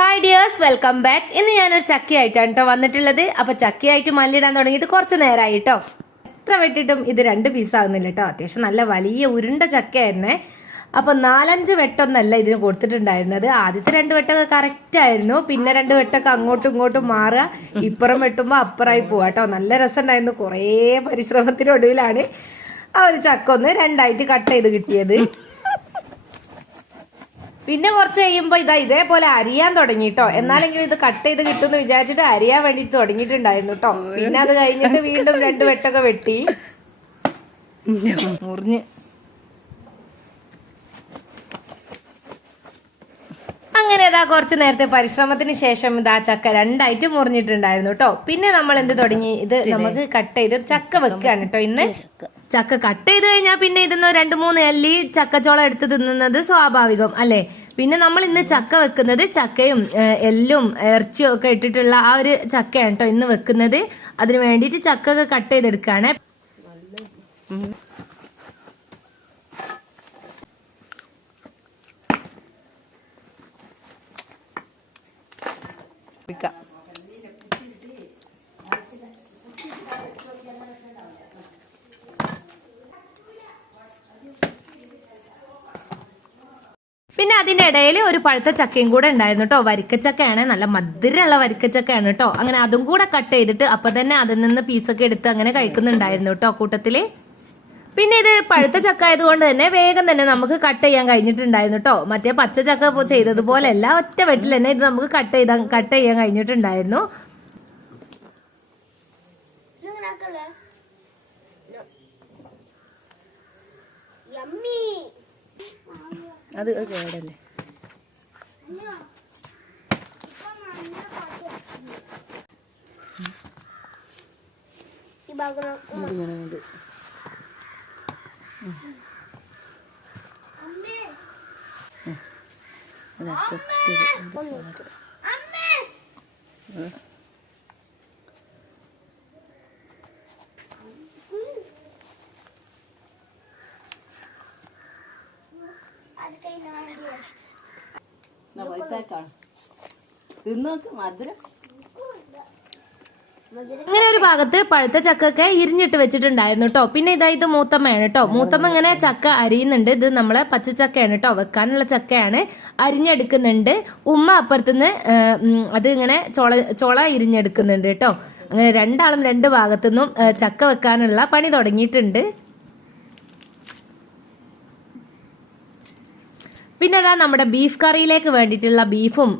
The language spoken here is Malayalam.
Hi dears, welcome back. ഇന്ന് ഞാനൊരു ചക്കയായിട്ടാണ് കേട്ടോ വന്നിട്ടുള്ളത്. അപ്പോൾ ചക്കയായിട്ട് മല്ലിടാൻ തുടങ്ങിയിട്ട് കുറച്ച് നേരമായി കേട്ടോ. എത്ര വെട്ടിട്ടും ഇത് 2 പീസാകുന്നില്ല കേട്ടോ. അത്യാവശ്യം നല്ല വലിയ ഉരുണ്ട ചക്കയായിരുന്നേ. അപ്പോൾ 4-5 വെട്ടൊന്നല്ല ഇതിന് കൊടുത്തിട്ടുണ്ടായിരുന്നത്. ആദ്യത്തെ 2 വെട്ടൊക്കെ കറക്റ്റ് ആയിരുന്നു. പിന്നെ 2 വെട്ടൊക്കെ അങ്ങോട്ടും ഇങ്ങോട്ടും മാറുക, ഇപ്പുറം വെട്ടുമ്പോൾ അപ്പുറമായി പോവാ കേട്ടോ. നല്ല രസമുണ്ടായിരുന്നു. കുറേ പരിശ്രമത്തിനൊടുവിലാണ് ആ ഒരു ചക്ക ഒന്ന് 2ആയിട്ട് കട്ട് ചെയ്ത് കിട്ടിയത്. പിന്നെ കുറച്ച് കഴിയുമ്പോ ഇതേപോലെ അരിയാൻ തുടങ്ങി കേട്ടോ. എന്നാലെങ്കിലും ഇത് കട്ട് ചെയ്ത് കിട്ടുമെന്ന് വിചാരിച്ചിട്ട് അരിയാൻ വേണ്ടിട്ട് തുടങ്ങിയിട്ടുണ്ടായിരുന്നു കേട്ടോ. പിന്നെ അത് കഴിഞ്ഞിട്ട് വീണ്ടും 2 വെട്ടൊക്കെ വെട്ടി മുറിഞ്ഞ് അങ്ങനെ കുറച്ച് നേരത്തെ പരിശ്രമത്തിന് ശേഷം ഇതാ ചക്ക 2ആയിട്ട് മുറിഞ്ഞിട്ടുണ്ടായിരുന്നു കേട്ടോ. പിന്നെ നമ്മൾ എന്ത് തുടങ്ങി, ഇത് നമുക്ക് കട്ട് ചെയ്ത് ചക്ക വെക്കുകയാണ് കേട്ടോ. ഇന്ന് ചക്ക കട്ട് ചെയ്ത് കഴിഞ്ഞാൽ പിന്നെ ഇതിന്ന് 2-3 അല്ലി ചക്കച്ചോളം എടുത്ത് തിന്നുന്നത് സ്വാഭാവികം അല്ലേ. പിന്നെ നമ്മൾ ഇന്ന് ചക്ക വെക്കുന്നത് ചക്കയും എല്ലും ഇറച്ചിയും ഒക്കെ ഇട്ടിട്ടുള്ള ആ ഒരു ചക്കയാണ് കേട്ടോ ഇന്ന് വെക്കുന്നത്. അതിന് വേണ്ടിയിട്ട് ചക്ക ഒക്കെ കട്ട് ചെയ്തെടുക്കുകയാണ്. പിന്നെ അതിന്റെ ഇടയിൽ ഒരു പഴുത്ത ചക്കയും കൂടെ ഉണ്ടായിരുന്നു കേട്ടോ. വരിക്കച്ചക്കയാണ്, നല്ല മധുരമുള്ള വരിക്കച്ചക്കയാണ് കേട്ടോ. അങ്ങനെ അതും കൂടെ കട്ട് ചെയ്തിട്ട് അപ്പൊ തന്നെ അതിൽ നിന്ന് പീസൊക്കെ എടുത്ത് അങ്ങനെ കഴിക്കുന്നുണ്ടായിരുന്നു കേട്ടോ കൂട്ടത്തില്. പിന്നെ ഇത് പഴുത്ത ചക്ക ആയതുകൊണ്ട് തന്നെ വേഗം തന്നെ നമുക്ക് കട്ട് ചെയ്യാൻ കഴിഞ്ഞിട്ടുണ്ടായിരുന്നു കേട്ടോ. മറ്റേ പച്ച ചക്ക ചെയ്തതുപോലെയല്ല, ഒറ്റ വെട്ടിൽ തന്നെ ഇത് നമുക്ക് കട്ട് ചെയ്യാൻ കഴിഞ്ഞിട്ടുണ്ടായിരുന്നു. അത് കേടല്ലേ. അങ്ങനെ ഒരു ഭാഗത്ത് പഴുത്ത ചക്കൊക്കെ ഇരിഞ്ഞിട്ട് വെച്ചിട്ടുണ്ടായിരുന്നു കേട്ടോ. പിന്നെ ഇത് മൂത്തമ്മയാണ് കേട്ടോ. മൂത്തമ്മ ഇങ്ങനെ ചക്ക അരിയുന്നുണ്ട്. ഇത് നമ്മളെ പച്ചച്ചക്കയാണ് കേട്ടോ, വെക്കാനുള്ള ചക്കയാണ്. അരിഞ്ഞെടുക്കുന്നുണ്ട്. ഉമ്മ അപ്പുറത്തുനിന്ന് അത് ഇങ്ങനെ ചോള ഇരിഞ്ഞെടുക്കുന്നുണ്ട് കേട്ടോ. അങ്ങനെ രണ്ടാളും 2 ഭാഗത്തുനിന്നും ചക്ക വെക്കാനുള്ള പണി തുടങ്ങിയിട്ടുണ്ട്. പിന്നെ നമ്മുടെ ബീഫ് കറിയിലേക്ക് വേണ്ടിയിട്ടുള്ള ബീഫും